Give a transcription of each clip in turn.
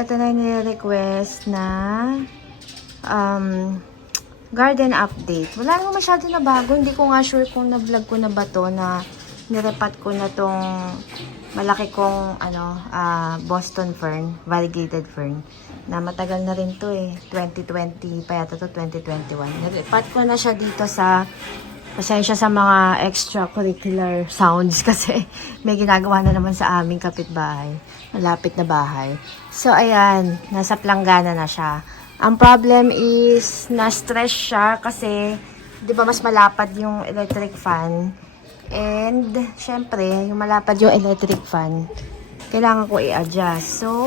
ito na yung nire-request na garden update. Wala naman masyado na bago. Hindi ko nga sure kung na-vlog ko na ba to na nirepat ko na tong malaki kong Boston fern, variegated fern. Na matagal na rin to eh. 2020 pa yata to, 2021. Nirepat ko na siya dito sa pasensya sa mga extracurricular sounds kasi may ginagawa na naman sa aming kapitbahay. Malapit na bahay. So, ayan. Nasa planggana na siya. Ang problem is, na-stress siya kasi, di ba mas malapad yung electric fan. And, syempre, yung malapad yung electric fan, kailangan ko i-adjust. So,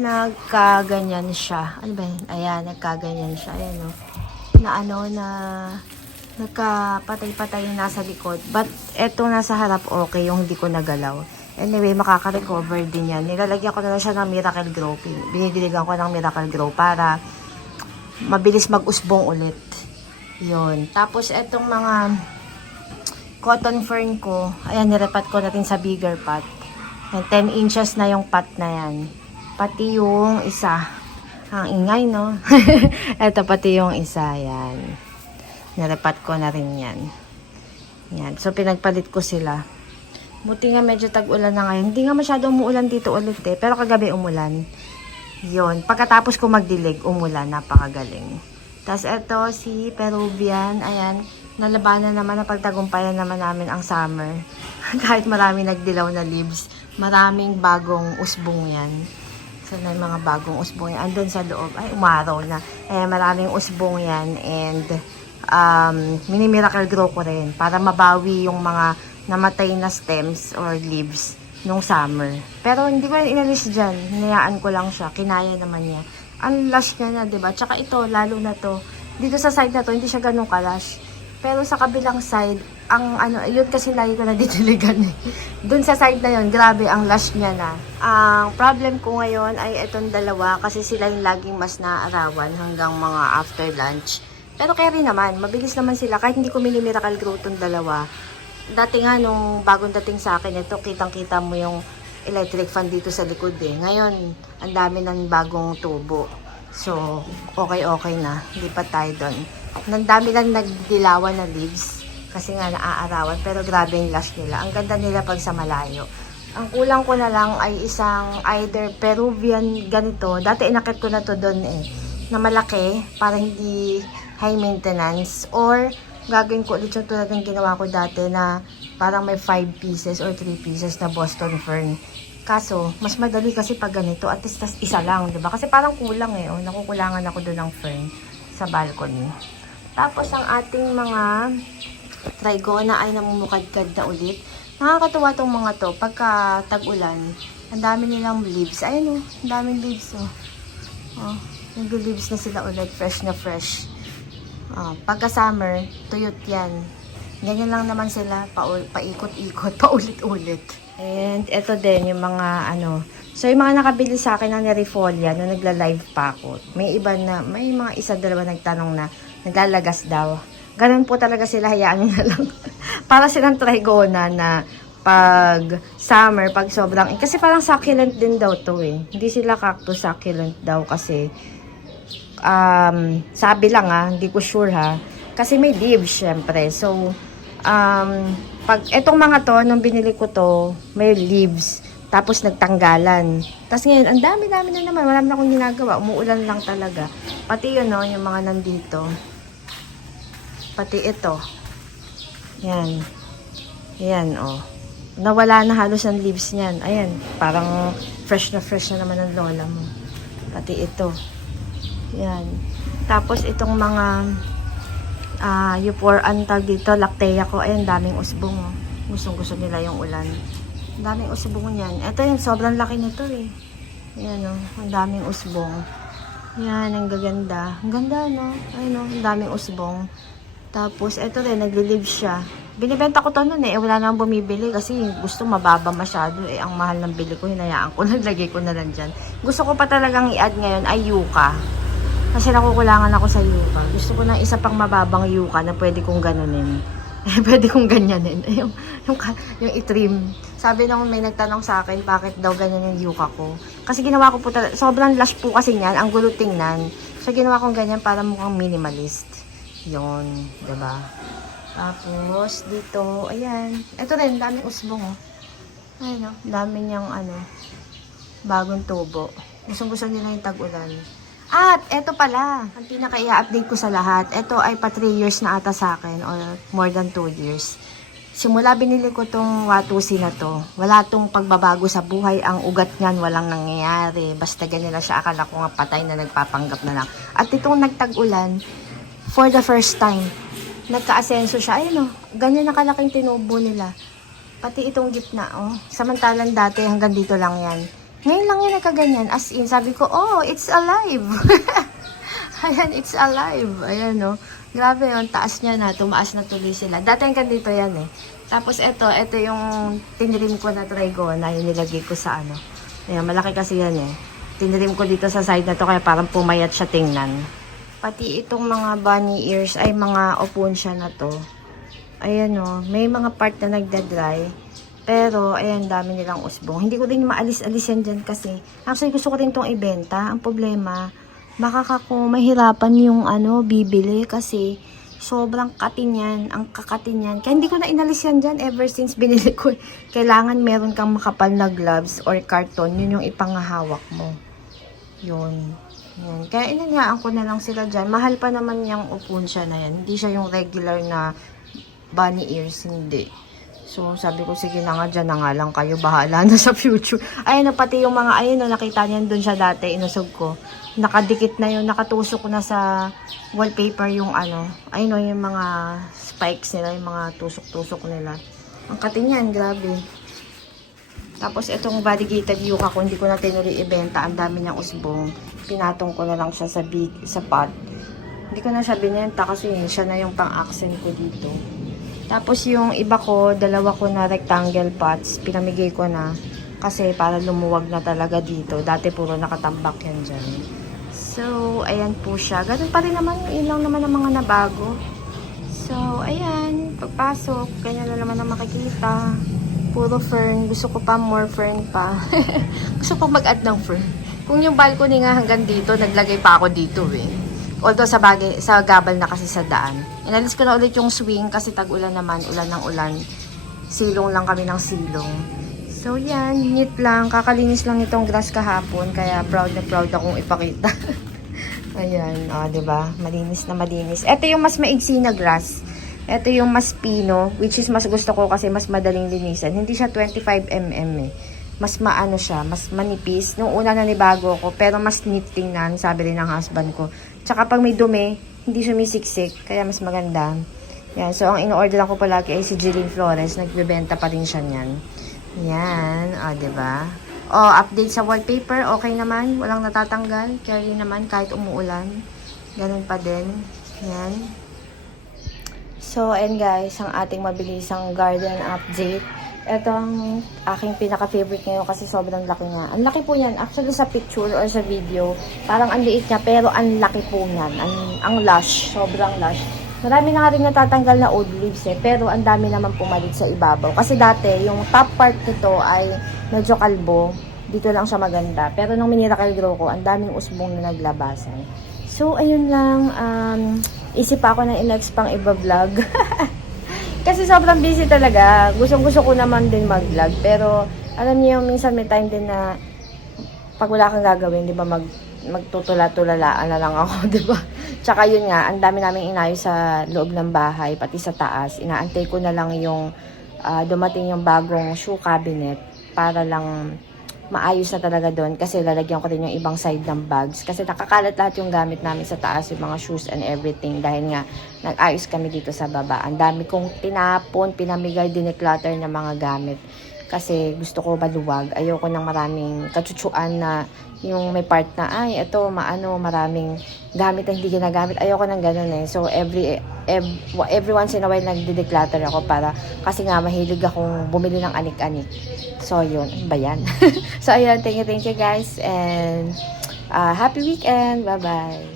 nagkaganyan siya. Ano ba yun? Ayan, nagkaganyan siya. Ayan, no? Nagkapatay-patay yung nasa likod. But, eto nasa harap, okay, yung hindi ko nagalaw. Anyway, makaka-recover din yan. Nilalagyan ko na lang siya ng Miracle Grow. Binidiligan ko ng Miracle Grow para mabilis mag-usbong ulit. Yun. Tapos, etong mga cotton fern ko, ayan, nirepat ko natin sa bigger pot. 10 inches na yung pot na yan. Pati yung isa. Ang ingay, no? Eto, pati yung isa, yan. Nirepat ko na rin yan. Yan. So, pinagpalit ko sila. Buti nga medyo tag-ulan na ngayon. Hindi nga masyado umuulan dito ulit eh. Pero kagabi umulan. Yun. Pagkatapos ko magdilig, umulan. Napakagaling. Tapos ito, si Peruvian. Ayan. Nalabanan naman, napagtagumpayan naman namin ang summer. Kahit marami nagdilaw na leaves. Maraming bagong usbong yan. Sana yung mga bagong usbong yan. Andun sa loob. Ay, umaraw na. Ayan, maraming usbong yan. And, mini Miracle Grow ko rin. Para mabawi yung mga namatay na stems or leaves nung summer. Pero hindi ko rin inalis dyan. Hinayaan ko lang siya. Kinaya naman niya. Ang lush niya na, diba? Tsaka ito, lalo na to. Dito sa side na to, hindi siya ganun kalash. Pero sa kabilang side, yun kasi lagi ko na ditiligan eh. Dun sa side na yun, grabe, ang lush niya na. Ang problem ko ngayon ay itong dalawa kasi sila yung laging mas naaarawan hanggang mga after lunch. Pero carry naman, mabilis naman sila. Kahit hindi ko mini-Miracle Grow itong dalawa. Dati nga, nung bagong dating sa akin, ito, kitang-kita mo yung electric fan dito sa likod eh. Ngayon, ang dami ng bagong tubo. So, okay na. Lipat tayo doon. Ang dami lang nagdilawan na leaves. Kasi nga, naaarawan. Pero grabe yung lush nila. Ang ganda nila pag sa malayo. Ang kulang ko na lang ay isang either Peruvian ganito. Dati inakit ko na to doon eh. Na malaki, para hindi high maintenance. Or, gagawin ko ulit yung tulad ng ginawa ko dati na parang may 5 pieces or 3 pieces na Boston fern. Kaso, mas madali kasi pag ganito, at least isa lang, diba? Kasi parang kulang eh, oh. Nakukulangan ako doon ng fern sa balcony. Tapos, ang ating mga trigona ay namumukadkad na ulit. Nakakatuwa tong mga to, pagka tag-ulan, ang dami nilang leaves. Ayun oh, ang daming leaves oh. Oh, nag-leaves na sila ulit, fresh na fresh. Pagka summer, tuyot yan. Ganyan lang naman sila, paikot-ikot, paulit-ulit. And ito din, yung mga so yung mga nakabili sa akin ng Nerifolia, nung nagla-live pa ako, may mga isa-dalawa nagtanong na, naglalagas daw. Ganun po talaga sila, hayaan nyo na lang. Para silang trigona na pag summer, pag sobrang, kasi parang succulent din daw to eh. Hindi sila cactus succulent daw kasi, sabi lang hindi ko sure kasi may leaves syempre. So pag etong mga to, nung binili ko to, may leaves, tapos nagtanggalan. Tapos ngayon, ang dami-dami na naman, wala na akong ginagawa, umuulan lang talaga. Pati yun yung mga nandito, pati ito, yan nawala na halos ang leaves niyan. Ayan, parang fresh na naman ang lola mo. Pati ito. Yan. Tapos itong mga antag dito, lactea ko, ayun, daming usbong. Gustong-gusto nila yung ulan. Daming usbong yan. Ito yung sobrang laki nito eh. Ayan ang daming usbong. Yan, ang gaganda. Ang ganda, no? Ayun ang daming usbong. Tapos, ito rin, nagli-leave siya. Binibenta ko to nun eh. Wala nang bumibili kasi gusto mababa masyado eh. Ang mahal ng bili ko, hinayaan ko. Naglagay ko na lang dyan. Gusto ko pa talagang i-add ngayon ay yucca. Kasi nakukulangan ako sa yucca. Gusto ko ng isa pang mababang yucca na pwede kong ganunin. Eh, pwede kong ganyanin. Yung itrim. Sabi nung may nagtanong sa akin, bakit daw ganyan yung yuka ko. Kasi ginawa ko po talaga, sobrang lush po kasi niyan, ang gulo tingnan. So, ginawa kong ganyan para mukhang minimalist. Yun, diba? Tapos, dito, ayan. Ito rin, daming usbong, oh. Ayun, oh. Dami niyang, bagong tubo. Gustong-gusto nila yung tag-ulan. At, eto pala, ang pinaka-i-update ko sa lahat. Ito ay pa 3 years na ata sa akin, or more than 2 years. Simula binili ko tong Watusi na to, wala tong pagbabago sa buhay. Ang ugat niyan, walang nangyayari. Basta ganila siya, akala ko nga patay na nagpapanggap na lang. At itong nagtag-ulan, for the first time, nagka-asenso siya. Ayun, oh, ganyan na kalaking tinubo nila. Pati itong gitna, oh. Samantalang dati, hanggang dito lang yan. Ngayon lang yun nagkaganyan. As in, sabi ko, oh, it's alive. Ayan, it's alive. Ayan, no. Grabe yun, taas niya na. Tumaas na tuloy sila. Dati hanggang dito yan, eh. Tapos, ito yung tinirim ko na trigona. Yung nilagay ko sa ano. Ayan, malaki kasi yan, eh. Tinirim ko dito sa side na to, kaya parang pumayat siya tingnan. Pati itong mga bunny ears, ay mga opunsya na to. Ayan, no. May mga part na nagda-dry. Pero, ayan, dami nilang usbong. Hindi ko din maalis-alis yan dyan kasi. Actually, gusto ko rin itong ibenta. Ang problema, baka kung mahirapan yung bibili kasi sobrang katin yan. Ang kakatin yan. Kaya hindi ko na inalis yan dyan ever since binili ko. Kailangan meron kang makapal na gloves or carton. Yun yung ipangahawak mo. Yun. Yun. Kaya inanyaan ko na lang sila dyan. Mahal pa naman yung upunsya na yan. Hindi siya yung regular na bunny ears. Hindi. So, sabi ko, sige na nga, dyan na nga lang kayo. Bahala na sa future. Ayun na, pati yung mga, ayun na, nakita niyan doon siya dati, inusog ko. Nakadikit na yun, nakatusok na sa wallpaper yung ayun na, yung mga spikes nila, yung mga tusok-tusok nila. Ang katin yan, grabe. Tapos, itong variegated yucca ko, hindi ko na tinuloy ibenta. Ang dami niyang usbong. Pinatong ko na lang siya sa pot. Hindi ko na siya binenta kasi siya na yung pang-accent ko dito. Tapos yung iba ko, dalawa ko na rectangle pots, pinamigay ko na kasi para lumuwag na talaga dito. Dati puro nakatambak yan dyan. So, ayan po siya. Ganun pa rin naman, yun lang naman ang mga nabago. So, ayan, pagpasok, ganyan na naman ang makikita. Puro fern. Gusto ko pa more fern pa. Gusto ko mag-add ng fern. Kung yung balcony nga hanggang dito, naglagay pa ako dito eh. Although sa gabal na kasi sa daan. Inalis ko na ulit yung swing kasi tag-ulan naman, ulan ng ulan. Silong lang kami ng silong. So yan, neat lang. Kakalinis lang itong grass kahapon. Kaya proud na proud akong ipakita. Ayan, diba? Malinis na malinis. Ito yung mas maigsi na grass. Ito yung mas pino, which is mas gusto ko kasi mas madaling linisan. Hindi siya 25mm eh. Mas maano siya, mas manipis. Nung una nanibago ako, pero mas neat tingnan, sabi rin ng husband ko. Tsaka pag may dumi, hindi sumisiksik, kaya mas maganda. Yan, so ang in-order ko palagi ay si Jeline Flores, nagbebenta pa rin siya niyan. Yan, diba? Update sa wallpaper, okay naman, walang natatanggal, carry naman kahit umuulan. Ganun pa din. Yan. So, and guys, ang ating mabilisang garden update. Ito ang aking pinaka-favorite ngayon kasi sobrang laki niya. Ang laki po yan. Actually, sa picture or sa video, parang ang liit niya, pero ang laki po niyan. Ang lush. Sobrang lush. Marami na nga rin natatanggal na old leaves eh, pero ang dami naman pumalit sa ibabaw. Kasi dati, yung top part nito ay medyo kalbo. Dito lang siya maganda. Pero nung miniracle grow ko, ang daming usbong na naglabasan. So, ayun lang. Isip ako ng next pang iba-vlog. Kasi sobrang busy talaga. Gusto ko naman din mag-vlog. Pero, alam niyo, minsan may time din na pag wala kang gagawin, di ba, magtutula-tulalaan na lang ako, di ba? Tsaka yun nga, ang dami naming inayos sa loob ng bahay, pati sa taas. Inaantay ko na lang yung dumating yung bagong shoe cabinet para lang maayos na talaga doon kasi lalagyan ko rin yung ibang side ng bags kasi nakakalat lahat yung gamit namin sa taas, yung mga shoes and everything dahil nga nag-ayos kami dito sa baba. Ang dami kong tinapon, pinamigay, dineclutter ng mga gamit kasi gusto ko maluwag. Ayoko ng maraming katsutsuan na yung may part na ay ito maraming gamit na hindi ginagamit. Ayoko ng ganun eh. So every once in a while nagde-declutter ako para kasi nga mahilig akong bumili ng anik-anik. So yun, ba yan? So ayun, thank you guys and happy weekend. Bye-bye.